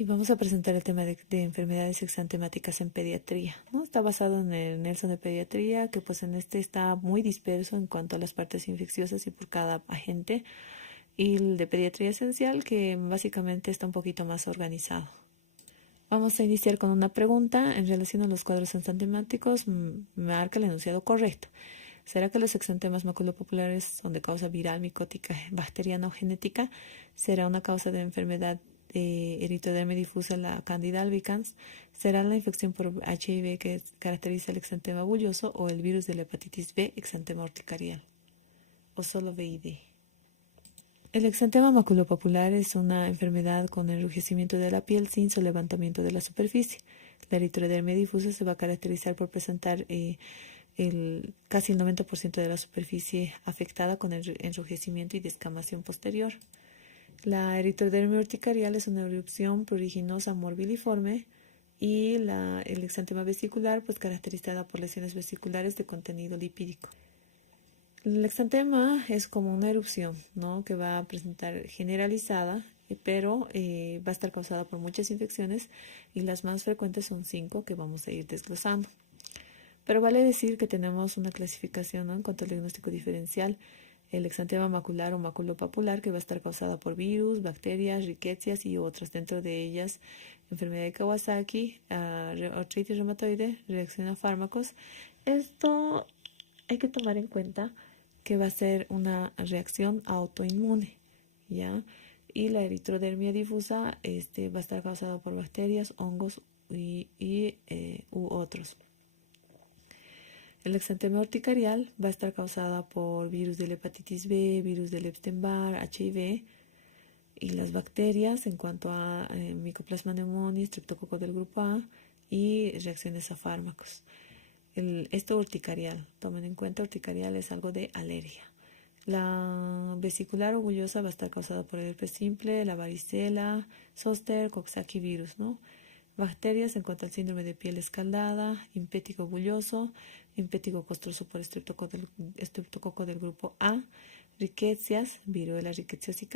Y vamos a presentar el tema de enfermedades exantemáticas en pediatría, ¿no? Está basado en el Nelson de pediatría, que pues en este está muy disperso en cuanto a las partes infecciosas y por cada agente. Y el de pediatría esencial, que básicamente está un poquito más organizado. Vamos a iniciar con una pregunta en relación a los cuadros exantemáticos. Marca el enunciado correcto. ¿Será que los exantemas maculopapulares son de causa viral, micótica, bacteriana o genética? ¿Será una causa de enfermedad eritroderma difusa, la Candida albicans? ¿Será la infección por HIV que caracteriza el exantema bulloso o el virus de la hepatitis B, exantema urticarial? ¿O solo VID? El exantema maculopapular es una enfermedad con enrojecimiento de la piel sin su levantamiento de la superficie. La eritrodermia difusa se va a caracterizar por presentar casi el 90% de la superficie afectada con enrojecimiento y descamación posterior. La eritrodermia urticarial es una erupción pruriginosa morbiliforme y el exantema vesicular pues caracterizada por lesiones vesiculares de contenido lipídico. El exantema es como una erupción, ¿no? Que va a presentar generalizada, pero va a estar causada por muchas infecciones y las más frecuentes son 5 que vamos a ir desglosando. Pero vale decir que tenemos una clasificación, ¿no? En cuanto al diagnóstico diferencial, el exantema macular o maculopapular que va a estar causada por virus, bacterias, riquecias y otras, dentro de ellas enfermedad de Kawasaki, artritis reumatoide, reacción a fármacos. Esto hay que tomar en cuenta que va a ser una reacción autoinmune, ¿ya? Y la eritrodermia difusa va a estar causada por bacterias, hongos u otros. El exantema urticarial va a estar causada por virus de la hepatitis B, virus del Epstein-Barr, HIV, y las bacterias en cuanto a Mycoplasma pneumoniae, Streptococcus del grupo A y reacciones a fármacos. Esto urticarial, tomen en cuenta, urticarial es algo de alergia. La vesicular o bullosa va a estar causada por el herpes simple, la varicela, zoster, coxsackie virus, ¿no? Bacterias en cuanto al síndrome de piel escaldada, impético bulloso, impético costroso por estreptococo del grupo A, riquecias, viruela rickettsiosis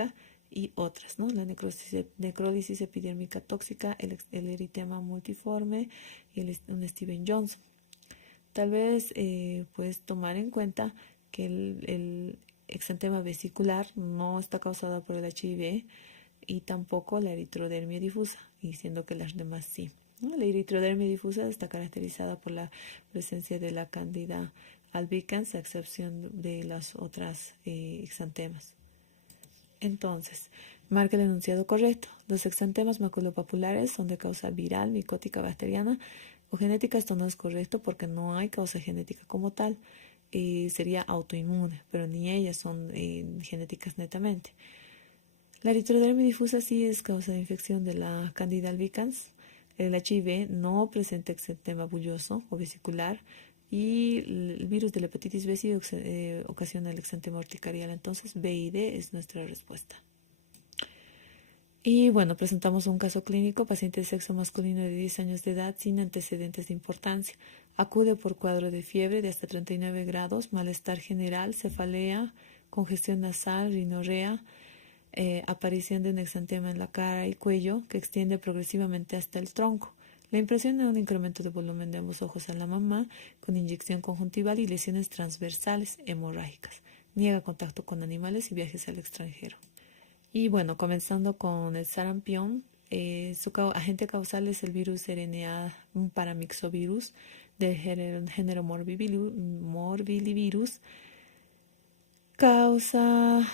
y otras, ¿no? La necrólisis epidérmica tóxica, el eritema multiforme y un Steven Johnson. Tal vez puedes tomar en cuenta que el exantema vesicular no está causado por el HIV y tampoco la eritrodermia difusa, y siendo que las demás sí, ¿no? La eritrodermia difusa está caracterizada por la presencia de la Candida albicans, a excepción de las otras exantemas. Entonces, marca el enunciado correcto. Los exantemas maculopapulares son de causa viral, micótica, bacteriana o genética. Esto no es correcto porque no hay causa genética como tal. Sería autoinmune, pero ni ellas son genéticas netamente. La eritrodermia difusa sí es causa de infección de la Candida albicans. El HIV no presenta exantema bulloso o vesicular y el virus de la hepatitis B sí ocasiona el exantema urticarial. Entonces, B y D es nuestra respuesta. Y bueno, presentamos un caso clínico, paciente de sexo masculino de 10 años de edad sin antecedentes de importancia. Acude por cuadro de fiebre de hasta 39 grados, malestar general, cefalea, congestión nasal, rinorrea, aparición de un exantema en la cara y cuello que extiende progresivamente hasta el tronco. La impresión de un incremento de volumen de ambos ojos a la mamá con inyección conjuntival y lesiones transversales hemorrágicas. Niega contacto con animales y viajes al extranjero. Y bueno, comenzando con el sarampión, su agente causal es el virus RNA, un paramyxovirus del género morbillivirus. Causa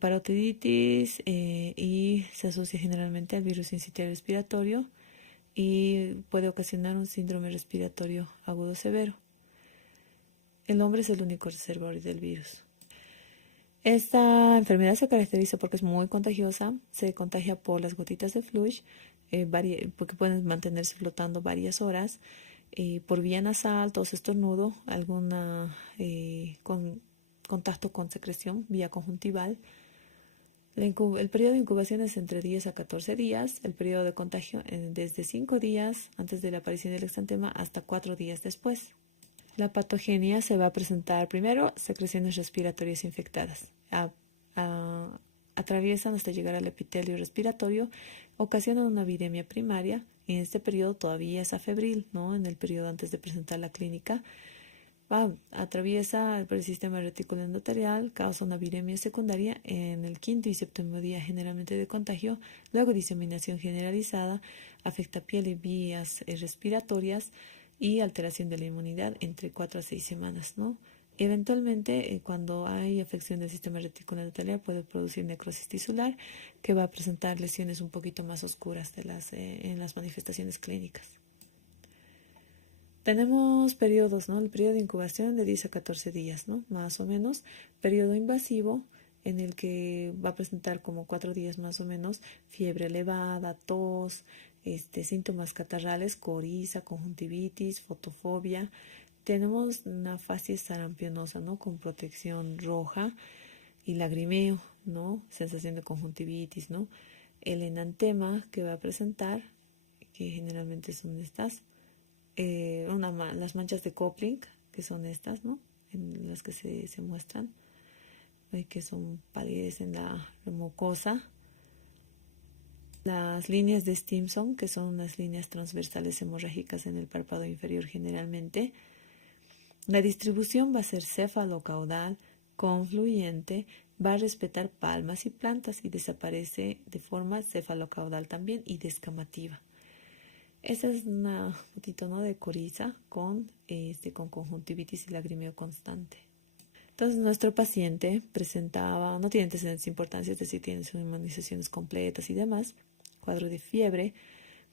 parotiditis y se asocia generalmente al virus sincitial respiratorio y puede ocasionar un síndrome respiratorio agudo severo. El hombre es el único reservorio del virus. Esta enfermedad se caracteriza porque es muy contagiosa, se contagia por las gotitas de flush, porque pueden mantenerse flotando varias horas, por vía nasal, tos, estornudo, alguna contacto con secreción vía conjuntival. El periodo de incubación es entre 10 a 14 días, el periodo de contagio desde 5 días antes de la aparición del exantema hasta 4 días después. La patogenia se va a presentar primero secreciones respiratorias infectadas, atraviesan hasta llegar al epitelio respiratorio, ocasionan una viremia primaria. En este periodo todavía es afebril, ¿no? En el periodo antes de presentar la clínica. Atraviesa por el sistema retículo endotelial, causa una viremia secundaria en el quinto y séptimo día generalmente de contagio, luego diseminación generalizada, afecta piel y vías respiratorias y alteración de la inmunidad entre 4 a 6 semanas, ¿no? Eventualmente, cuando hay afección del sistema retículo endotelial, puede producir necrosis tisular, que va a presentar lesiones un poquito más oscuras en las manifestaciones clínicas. Tenemos periodos, ¿no? El periodo de incubación de 10 a 14 días, ¿no? Más o menos. Periodo invasivo, en el que va a presentar como 4 días más o menos, fiebre elevada, tos, síntomas catarrales, coriza, conjuntivitis, fotofobia. Tenemos una facies sarampionosa, ¿no? Con protección roja y lagrimeo, ¿no? Sensación de conjuntivitis, ¿no? El enantema que va a presentar, que generalmente son estas, las manchas de Kopling, que son estas, ¿no? En las que se muestran, que son palidez en la mucosa. Las líneas de Stimson, que son unas líneas transversales hemorrágicas en el párpado inferior generalmente. La distribución va a ser cefalocaudal, confluyente, va a respetar palmas y plantas y desaparece de forma cefalocaudal también y descamativa. Esta es una fotito, ¿no? De coriza con conjuntivitis y lagrimeo constante. Entonces, nuestro paciente presentaba, no tiene antecedentes importantes, es decir, tiene sus inmunizaciones completas y demás, cuadro de fiebre,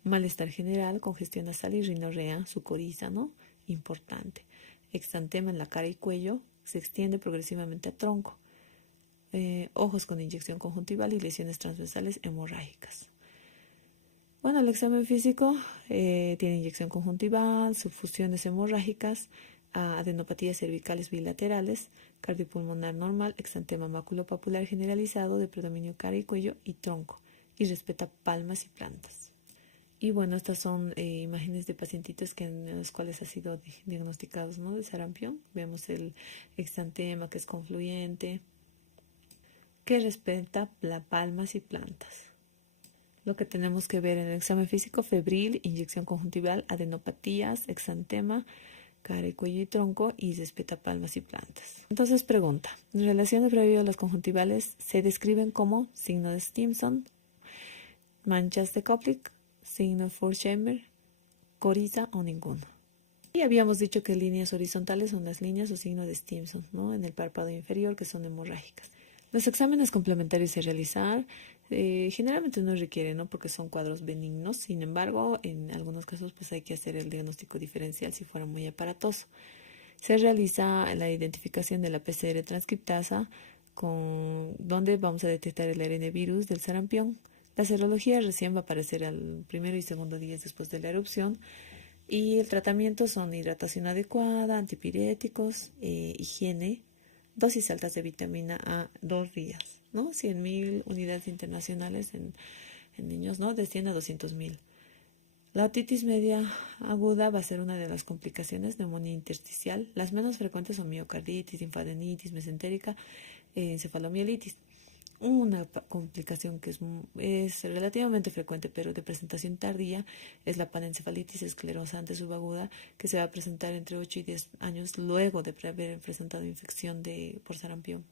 malestar general, congestión nasal y rinorrea, su coriza, ¿no? Importante. Exantema en la cara y cuello, se extiende progresivamente a tronco. Ojos con inyección conjuntival y lesiones transversales hemorrágicas. Bueno, el examen físico tiene inyección conjuntival, subfusiones hemorrágicas, adenopatías cervicales bilaterales, cardiopulmonar normal, exantema maculopapular generalizado de predominio cara y cuello y tronco, y respeta palmas y plantas. Y bueno, estas son imágenes de pacientitos en los cuales ha sido diagnosticados, ¿no? De sarampión. Vemos el exantema que es confluyente, que respeta palmas y plantas. Lo que tenemos que ver en el examen físico: febril, inyección conjuntival, adenopatías, exantema, cara y cuello y tronco, y respeta palmas y plantas. Entonces pregunta, en relación previo a los conjuntivales, se describen como signo de Stimson, manchas de Koplik, signo de Forchheimer, coriza o ninguno. Y habíamos dicho que líneas horizontales son las líneas o signo de Stimson, ¿no? En el párpado inferior, que son hemorrágicas. Los exámenes complementarios a realizar generalmente no requieren, ¿no? Porque son cuadros benignos. Sin embargo, en algunos casos pues hay que hacer el diagnóstico diferencial si fuera muy aparatoso. Se realiza la identificación de la PCR transcriptasa, donde vamos a detectar el ARN virus del sarampión. La serología recién va a aparecer al primero y segundo día después de la erupción. Y el tratamiento son hidratación adecuada, antipiréticos, higiene, dosis altas de vitamina A 2 días, ¿no? 100.000 unidades internacionales en niños, ¿no? De 100 a 200.000. La otitis media aguda va a ser una de las complicaciones, neumonía intersticial. Las menos frecuentes son miocarditis, linfadenitis, mesentérica, encefalomielitis. Una complicación que es relativamente frecuente, pero de presentación tardía, es la panencefalitis esclerosante subaguda, que se va a presentar entre 8 y 10 años luego de haber presentado infección por sarampión.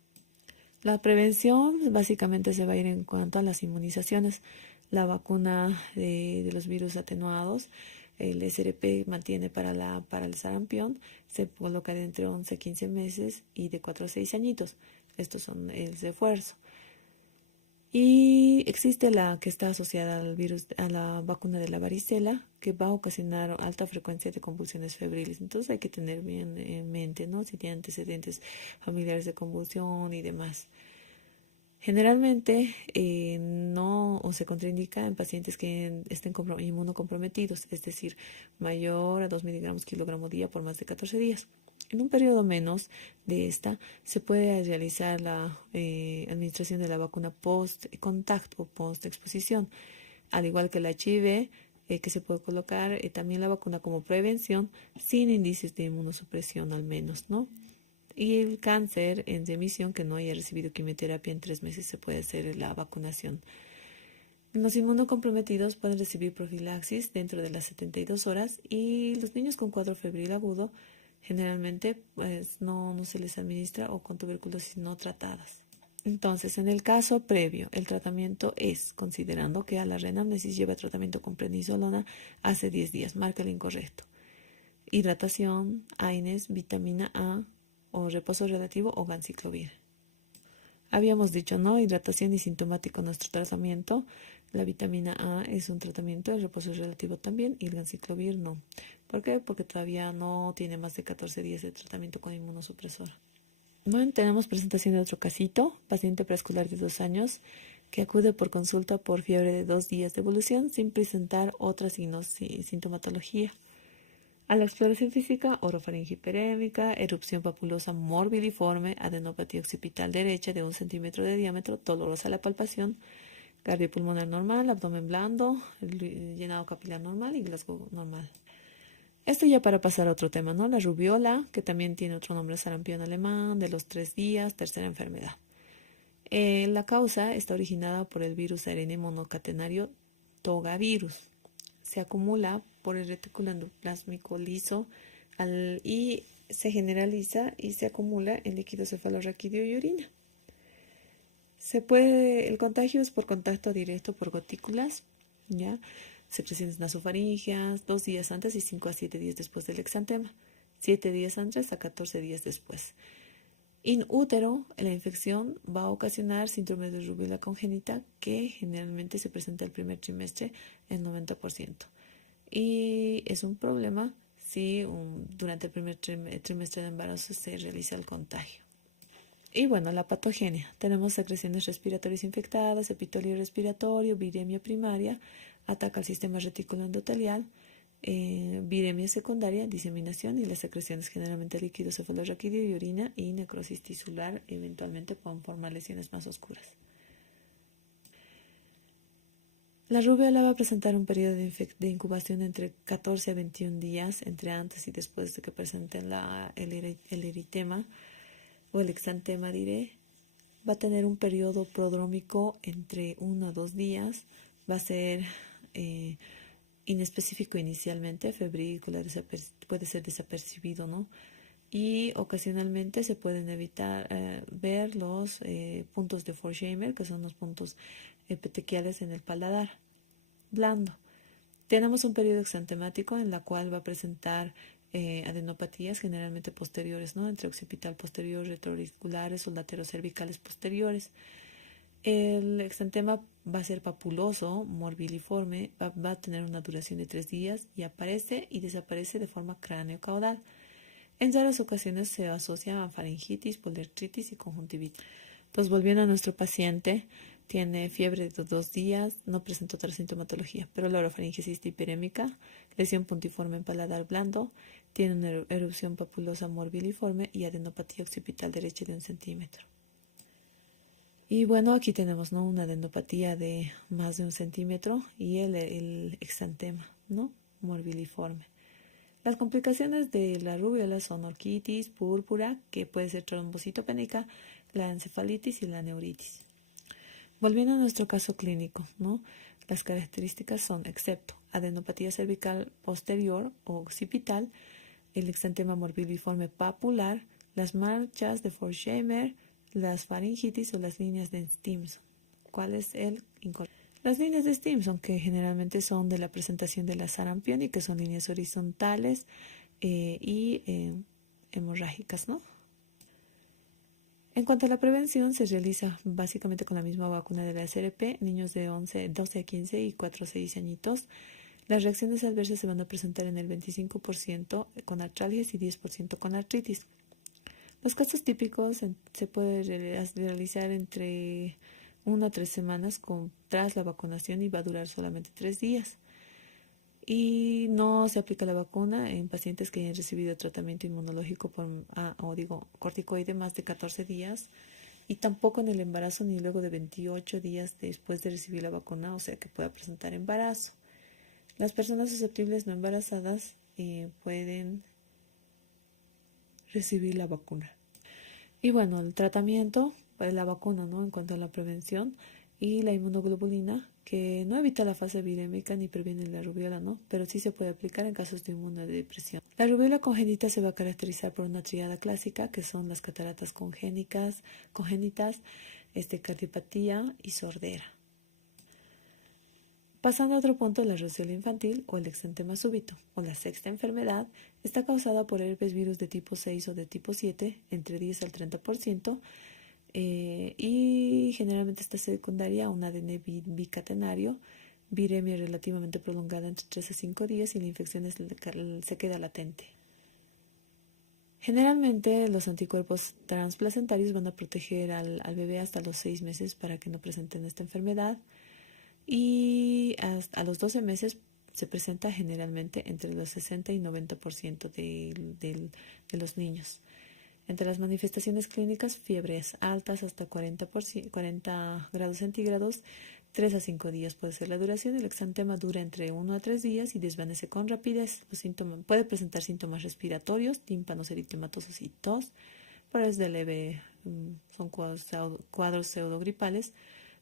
La prevención básicamente se va a ir en cuanto a las inmunizaciones. La vacuna de los virus atenuados, el SRP mantiene para el sarampión, se coloca de entre 11 a 15 meses y de 4 a 6 añitos. Estos son el refuerzo. Y existe la que está asociada al virus, a la vacuna de la varicela, que va a ocasionar alta frecuencia de convulsiones febriles. Entonces hay que tener bien en mente, ¿no? Si tiene antecedentes familiares de convulsión y demás. Generalmente no o se contraindica en pacientes que estén inmunocomprometidos, es decir, mayor a 2 miligramos kilogramo día por más de 14 días. En un periodo menos de esta, se puede realizar la administración de la vacuna post-contacto o post-exposición, al igual que el HIV, que se puede colocar también la vacuna como prevención sin indicios de inmunosupresión al menos, ¿no? Y el cáncer en remisión que no haya recibido quimioterapia en 3 meses se puede hacer la vacunación. Los inmunocomprometidos pueden recibir profilaxis dentro de las 72 horas y los niños con cuadro febril agudo generalmente pues, no se les administra o con tuberculosis no tratadas. Entonces, en el caso previo, el tratamiento es, considerando que a la renamnesis lleva tratamiento con prednisolona hace 10 días, marca el incorrecto. Hidratación, AINES, vitamina A o reposo relativo o ganciclovir. Habíamos dicho, ¿no? Hidratación y sintomático nuestro tratamiento. La vitamina A es un tratamiento, el reposo relativo también y el ganciclovir no. ¿Por qué? Porque todavía no tiene más de 14 días de tratamiento con inmunosupresora. Bueno, tenemos presentación de otro casito, paciente preescolar de 2 años que acude por consulta por fiebre de 2 días de evolución sin presentar otras sintomatología. A la exploración física, orofaringe hiperémica, erupción papulosa morbidiforme, adenopatía occipital derecha de 1 centímetro de diámetro, dolorosa la palpación, cardiopulmonar normal, abdomen blando, llenado capilar normal y Glasgow normal. Esto ya para pasar a otro tema, ¿no? La rubiola, que también tiene otro nombre, sarampión alemán, de los 3 días, tercera enfermedad. La causa está originada por el virus ARN monocatenario togavirus. Se acumula por el retículo endoplásmico liso y se generaliza y se acumula en líquido cefalorraquídeo y orina. El contagio es por contacto directo por gotículas, ¿ya? Secreciones nasofaringeas, 2 días antes y 5 a 7 días después del exantema, 7 días antes a 14 días después. In útero, la infección va a ocasionar síndrome de rubiola congénita que generalmente se presenta el primer trimestre en 90%. Y es un problema si durante el primer trimestre de embarazo se realiza el contagio. Y bueno, la patogenia. Tenemos secreciones respiratorias infectadas, epitelio respiratorio, viremia primaria, ataca al sistema retículo endotelial, viremia secundaria, diseminación y las secreciones generalmente líquido cefalorraquídeo y orina y necrosis tisular, eventualmente con forma de lesiones más oscuras. La rubiola va a presentar un periodo de incubación entre 14 a 21 días, entre antes y después de que presenten el eritema o el exantema, diré. Va a tener un periodo prodrómico entre 1 a 2 días, va a ser inespecífico inicialmente, febril, puede ser desapercibido, ¿no? Y ocasionalmente se pueden evitar ver los puntos de Forchheimer, que son los puntos petequiales en el paladar blando. Tenemos un periodo exantemático en la cual va a presentar adenopatías generalmente posteriores, ¿no? Entre occipital posterior, retroauriculares o laterocervicales posteriores. El exantema va a ser papuloso, morbiliforme, va a tener una duración de 3 días y aparece y desaparece de forma cráneo-caudal. En raras ocasiones se asocia a faringitis, poliartritis y conjuntivitis. Entonces, volviendo a nuestro paciente, tiene fiebre de 2 días, no presenta otra sintomatología, pero la orofaringe hiperémica, lesión puntiforme en paladar blando, tiene una erupción papulosa morbiliforme y adenopatía occipital derecha de 1 centímetro. Y bueno, aquí tenemos, ¿no?, una adenopatía de más de 1 centímetro y el exantema, ¿no?, morbiliforme. Las complicaciones de la rubiola son orquitis, púrpura, que puede ser trombocitopénica, la encefalitis y la neuritis. Volviendo a nuestro caso clínico, ¿no?, las características son, excepto adenopatía cervical posterior o occipital, el exantema morbiliforme papular, las manchas de Forchheimer, las faringitis o las líneas de Stimson. ¿Cuál es el incorrecto? Las líneas de Stimson, que generalmente son de la presentación de la sarampión y que son líneas horizontales y hemorrágicas, ¿no? En cuanto a la prevención, se realiza básicamente con la misma vacuna de la SRP, niños de 12 a 15 y 4 a 6 añitos. Las reacciones adversas se van a presentar en el 25% con artralgias y 10% con artritis. Los casos típicos se puede realizar entre 1 a 3 semanas tras la vacunación y va a durar solamente 3 días. Y no se aplica la vacuna en pacientes que hayan recibido tratamiento inmunológico corticoide más de 14 días y tampoco en el embarazo ni luego de 28 días después de recibir la vacuna, o sea que pueda presentar embarazo. Las personas susceptibles no embarazadas pueden recibir la vacuna. Y bueno, el tratamiento, pues la vacuna, ¿no? En cuanto a la prevención y la inmunoglobulina, que no evita la fase virémica ni previene la rubiola, ¿no? Pero sí se puede aplicar en casos de inmunodepresión. La rubiola congénita se va a caracterizar por una tríada clásica, que son las cataratas congénitas, cardiopatía y sordera. Pasando a otro punto, la rubiola infantil o el exantema súbito o la sexta enfermedad está causada por herpes virus de tipo 6 o de tipo 7, entre 10 al 30%, y generalmente está secundaria a un ADN bicatenario, viremia relativamente prolongada entre 3 a 5 días y la infección se queda latente. Generalmente los anticuerpos transplacentarios van a proteger al bebé hasta los 6 meses para que no presenten esta enfermedad, y a los 12 meses se presenta generalmente entre los 60 y 90% de los niños. Entre las manifestaciones clínicas, fiebres altas hasta 40 grados centígrados, 3 a 5 días puede ser la duración. El exantema dura entre 1 a 3 días y desvanece con rapidez. Puede presentar síntomas respiratorios, tímpanos eritematosos y tos, pero es de leve, son cuadros pseudogripales,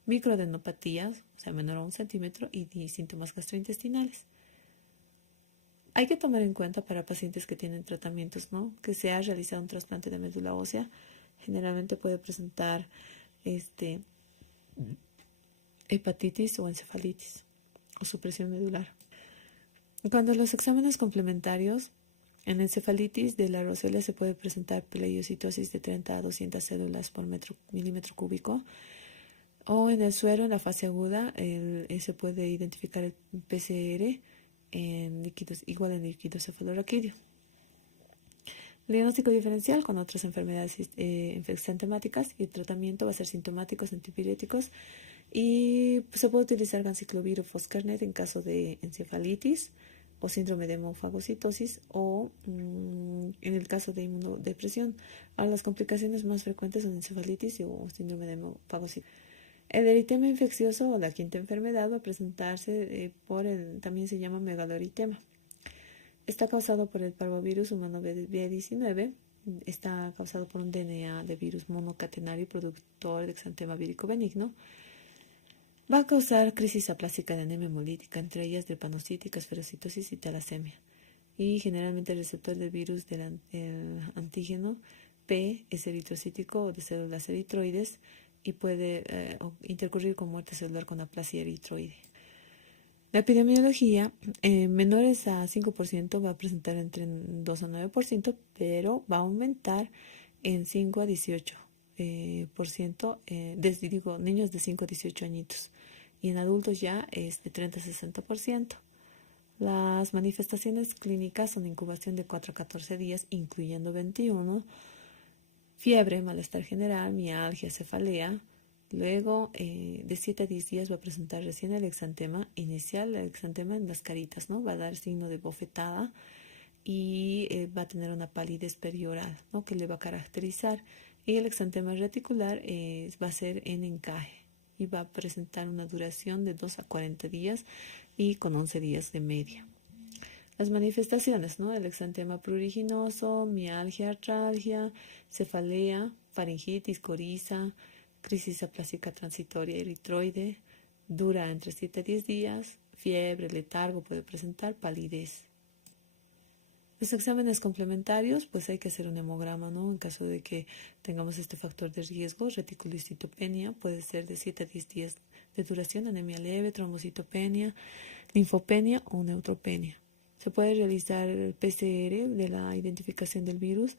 microadenopatías, o sea, menor a 1 centímetro, y síntomas gastrointestinales. Hay que tomar en cuenta para pacientes que tienen tratamientos, ¿no? Que se ha realizado un trasplante de médula ósea, generalmente puede presentar hepatitis o encefalitis o supresión medular. Cuando los exámenes complementarios, en encefalitis de la roselia se puede presentar pleiocitosis de 30 a 200 células por milímetro cúbico, o en el suero, en la fase aguda, se puede identificar el PCR igual en líquido cefalorraquídeo. El diagnóstico diferencial con otras enfermedades exantemáticas, y el tratamiento va a ser sintomáticos, antipiréticos, y se puede utilizar ganciclovir o foscarnet en caso de encefalitis o síndrome de hemofagocitosis, o en el caso de inmunodepresión. Ahora, las complicaciones más frecuentes son encefalitis o síndrome de hemofagocitosis. El eritema infeccioso o la quinta enfermedad va a presentarse también se llama megaloeritema. Está causado por el parvovirus humano B19. Está causado por un DNA de virus monocatenario productor de exantema vírico benigno. Va a causar crisis aplásica de anemia hemolítica, entre ellas drepanocítica, esferocitosis y talasemia. Y generalmente el receptor del virus del antígeno P es eritrocítico o de células eritroides, y puede intercurrir con muerte celular con aplasia eritroide. La epidemiología, menores a 5% va a presentar entre 2 a 9%, pero va a aumentar en 5 a 18%, niños de 5 a 18 añitos, y en adultos ya es de 30 a 60%. Las manifestaciones clínicas son incubación de 4 a 14 días, incluyendo 21, fiebre, malestar general, mialgia, cefalea. Luego, de 7 a 10 días va a presentar recién el exantema inicial, el exantema en las caritas, ¿no? Va a dar signo de bofetada, y va a tener una palidez perioral, ¿no? Que le va a caracterizar. Y el exantema reticular va a ser en encaje y va a presentar una duración de 2 a 40 días y con 11 días de media. Las manifestaciones, ¿no? El exantema pruriginoso, mialgia, artralgia, cefalea, faringitis, coriza, crisis aplásica transitoria eritroide, dura entre 7 a 10 días, fiebre, letargo, puede presentar palidez. Los exámenes complementarios, pues hay que hacer un hemograma, ¿no? En caso de que tengamos este factor de riesgo, reticulocitopenia, puede ser de 7 a 10 días de duración, anemia leve, trombocitopenia, linfopenia o neutropenia. Se puede realizar el PCR de la identificación del virus,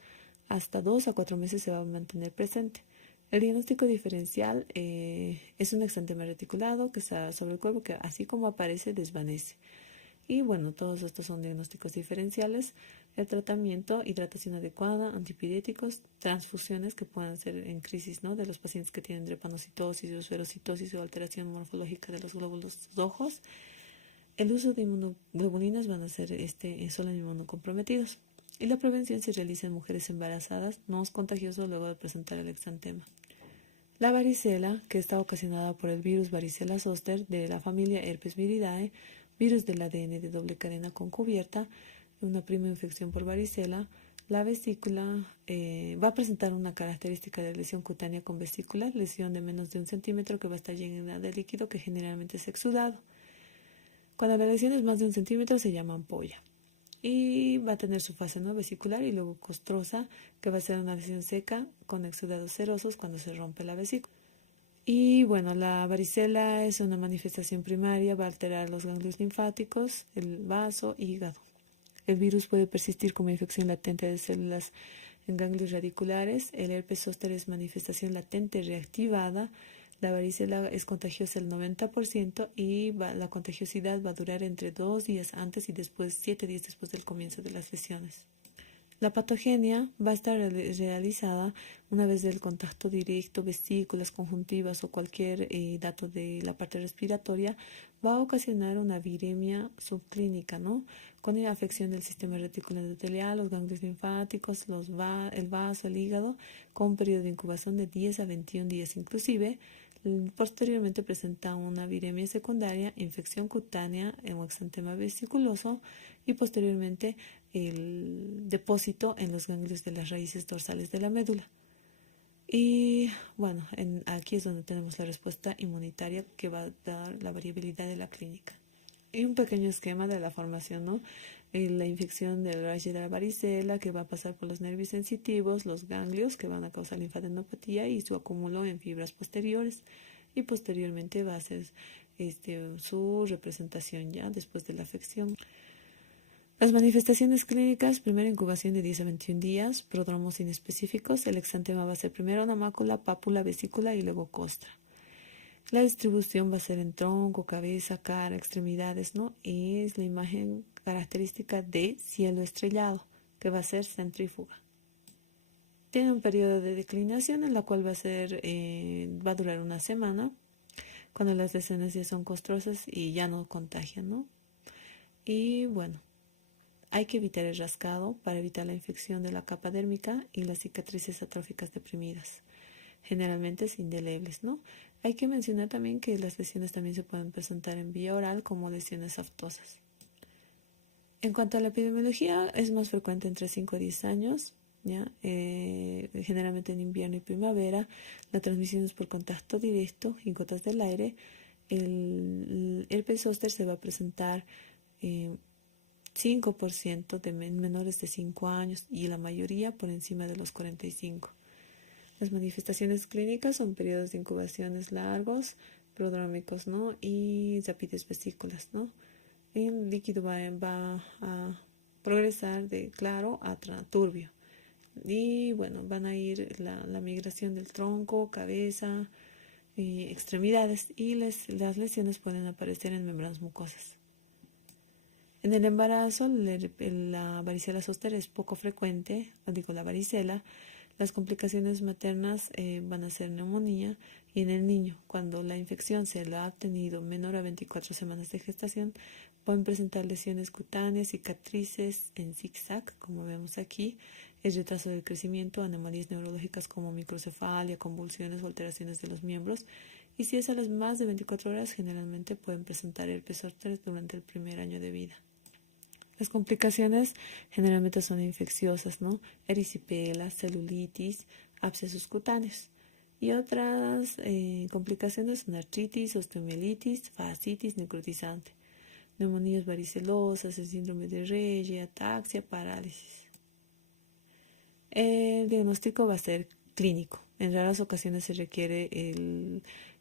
hasta 2 a 4 meses se va a mantener presente. El diagnóstico diferencial es un exantema reticulado que está sobre el cuerpo, que así como aparece, desvanece. Y bueno, todos estos son diagnósticos diferenciales. El tratamiento, hidratación adecuada, antipiréticos, transfusiones que puedan ser en crisis, ¿no? De los pacientes que tienen drepanocitosis o esferocitosis o alteración morfológica de los glóbulos rojos. El uso de inmunoglobulinas van a ser solo en inmunocomprometidos. Y la prevención se realiza en mujeres embarazadas, no es contagioso luego de presentar el exantema. La varicela, que está ocasionada por el virus varicela zoster de la familia Herpesviridae, virus del ADN de doble cadena con cubierta, una prima infección por varicela, La vesícula va a presentar una característica de lesión cutánea con vesícula, lesión de menos de 1 centímetro que va a estar llena de líquido que generalmente es exudado. Cuando la lesión es más de 1 centímetro se llama ampolla. Y va a tener su fase no vesicular y luego costrosa, que va a ser una lesión seca con exudados serosos cuando se rompe la vesícula. Y bueno, la varicela es una manifestación primaria, va a alterar los ganglios linfáticos, el vaso y hígado. El virus puede persistir como infección latente de células en ganglios radiculares. El herpes zóster es manifestación latente reactivada. La varicela es contagiosa el 90% y la contagiosidad va a durar entre 2 días antes y después, 7 días después del comienzo de las lesiones. La patogenia va a estar realizada una vez del contacto directo, vesículas, conjuntivas o cualquier dato de la parte respiratoria, va a ocasionar una viremia subclínica, ¿no? Con afección del sistema reticular endotelial, los ganglios linfáticos, el vaso, el hígado, con un periodo de incubación de 10 a 21 días inclusive. Posteriormente presenta una viremia secundaria, infección cutánea o exantema vesiculoso y posteriormente el depósito en los ganglios de las raíces dorsales de la médula. Y bueno, aquí es donde tenemos la respuesta inmunitaria que va a dar la variabilidad de la clínica. Y un pequeño esquema de la formación, ¿no? La infección del rash de la varicela que va a pasar por los nervios sensitivos, los ganglios que van a causar linfadenopatía y su acúmulo en fibras posteriores. Y posteriormente va a ser su representación ya después de la afección. Las manifestaciones clínicas, primera incubación de 10 a 21 días, prodromos inespecíficos, el exantema va a ser primero una mácula, pápula, vesícula y luego costra. La distribución va a ser en tronco, cabeza, cara, extremidades, ¿no? Y es la imagen característica de cielo estrellado, que va a ser centrífuga. Tiene un periodo de declinación en la cual va a durar una semana, cuando las lesiones ya son costrosas y ya no contagian, ¿no? Y bueno, hay que evitar el rascado para evitar la infección de la capa dérmica y las cicatrices atróficas deprimidas, generalmente indelebles, ¿no? Hay que mencionar también que las lesiones también se pueden presentar en vía oral como lesiones aftosas. En cuanto a la epidemiología, es más frecuente entre 5 a 10 años, ¿ya? Generalmente en invierno y primavera. La transmisión es por contacto directo y gotas del aire. El herpes zóster se va a presentar 5% de menores de 5 años y la mayoría por encima de los 45. Las manifestaciones clínicas son periodos de incubaciones largos, prodrómicos, ¿no? Y rápidas vesículas, ¿no? El líquido va a progresar de claro a turbio. Y bueno, van a ir la migración del tronco, cabeza, extremidades y las lesiones pueden aparecer en membranas mucosas. En el embarazo, la varicela zóster es poco frecuente, la varicela. Las complicaciones maternas van a ser neumonía y en el niño, cuando la infección se la ha tenido menor a 24 semanas de gestación, pueden presentar lesiones cutáneas, cicatrices en zigzag, como vemos aquí, el retraso del crecimiento, anomalías neurológicas como microcefalia, convulsiones o alteraciones de los miembros. Y si es a las más de 24 horas, generalmente pueden presentar herpes zóster durante el primer año de vida. Las complicaciones generalmente son infecciosas, ¿no? Erisipela, celulitis, abscesos cutáneos. Y otras complicaciones son artritis, osteomielitis, fascitis necrotizante, neumonías varicelosas, el síndrome de Reye, ataxia, parálisis. El diagnóstico va a ser clínico. En raras ocasiones se requiere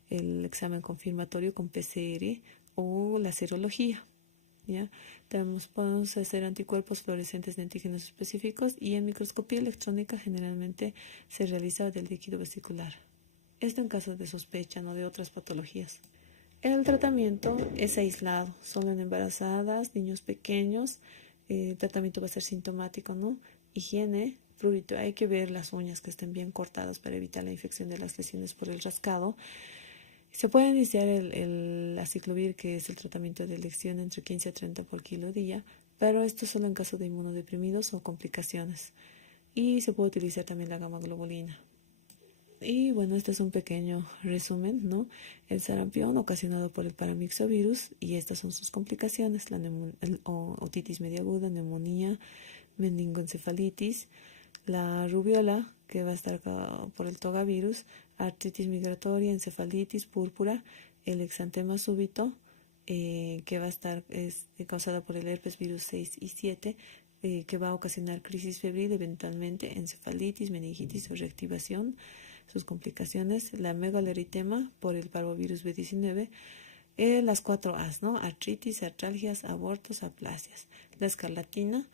el examen confirmatorio con PCR o la serología. ¿Ya? Podemos hacer anticuerpos fluorescentes de antígenos específicos y en microscopía electrónica generalmente se realiza del líquido vesicular. Esto en caso de sospecha, no de otras patologías. El tratamiento es aislado, solo en embarazadas, niños pequeños. El tratamiento va a ser sintomático, ¿no? Higiene, prurito. Hay que ver las uñas que estén bien cortadas para evitar la infección de las lesiones por el rascado. Se puede iniciar el aciclovir, que es el tratamiento de elección, entre 15 a 30 por kilo día, pero esto solo en caso de inmunodeprimidos o complicaciones. Y se puede utilizar también la gamma-globulina. Y bueno, este es un pequeño resumen, ¿no? El sarampión ocasionado por el paramyxovirus y estas son sus complicaciones, la otitis media aguda, neumonía, meningoencefalitis, la rubiola, que va a estar por el togavirus, artritis migratoria, encefalitis, púrpura, el exantema súbito, que va a estar causada por el herpes virus 6 y 7, que va a ocasionar crisis febril, eventualmente encefalitis, meningitis o reactivación, sus complicaciones, la megaloeritema por el parvovirus B19, las 4 A's, ¿no? Artritis, artralgias, abortos, aplasias. La escarlatina,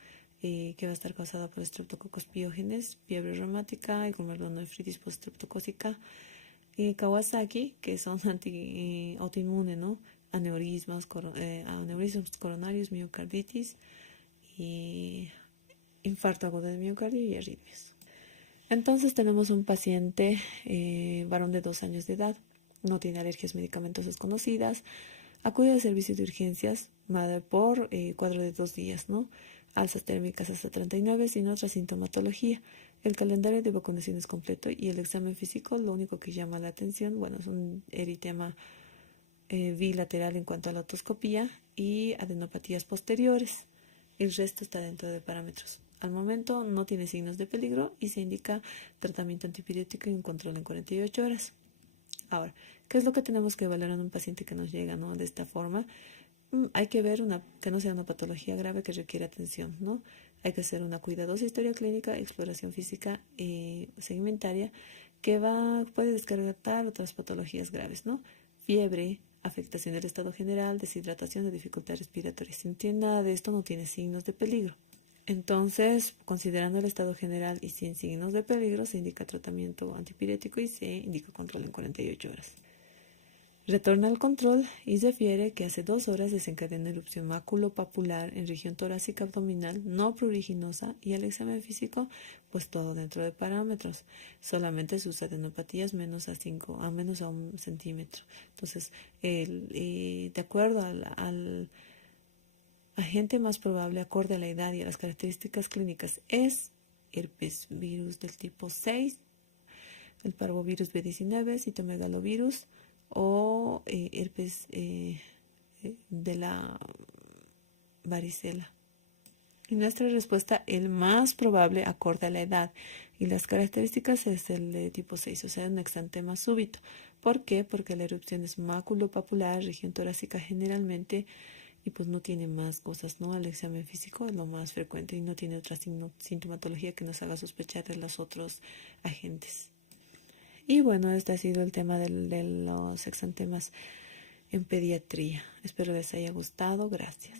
que va a estar causada por Streptococcus pyogenes, fiebre reumática y glomerulonefritis postreptocócica. Kawasaki, que son autoinmunes, ¿no? Aneurismas coronarios, miocarditis y infarto agudo de miocardio y arritmias. Entonces tenemos un paciente varón de 2 años de edad, no tiene alergias medicamentosas conocidas, acude al servicio de urgencias por cuadro de 2 días, ¿no? Alzas térmicas hasta 39 sin otra sintomatología. El calendario de vacunación es completo y el examen físico, lo único que llama la atención, bueno, es un eritema bilateral en cuanto a la otoscopía y adenopatías posteriores. El resto está dentro de parámetros. Al momento no tiene signos de peligro y se indica tratamiento antipirético y un control en 48 horas. Ahora, ¿qué es lo que tenemos que evaluar en un paciente que nos llega, ¿no? De esta forma? Hay que ver que no sea una patología grave que requiere atención, ¿no? Hay que hacer una cuidadosa historia clínica, exploración física segmentaria que puede descartar otras patologías graves, ¿no? Fiebre, afectación del estado general, deshidratación o dificultad respiratoria. Si no tiene nada de esto, no tiene signos de peligro. Entonces, considerando el estado general y sin signos de peligro, se indica tratamiento antipirético y se indica control en 48 horas. Retorna al control y refiere que hace 2 horas desencadenó erupción maculopapular en región torácica abdominal no pruriginosa y el examen físico, pues todo dentro de parámetros. Solamente sus adenopatías menos a 1 centímetro. Entonces, de acuerdo al agente más probable, acorde a la edad y a las características clínicas, es herpes virus del tipo 6, el parvovirus B19, citomegalovirus o herpes de la varicela. Y nuestra respuesta, el más probable, acorde a la edad y las características, es el de tipo 6, o sea, un exantema súbito. ¿Por qué? Porque la erupción es maculopapular, región torácica generalmente, y pues no tiene más cosas, ¿no? El examen físico es lo más frecuente y no tiene otra sintomatología que nos haga sospechar de los otros agentes. Y bueno, este ha sido el tema de los exantemas en pediatría. Espero les haya gustado. Gracias.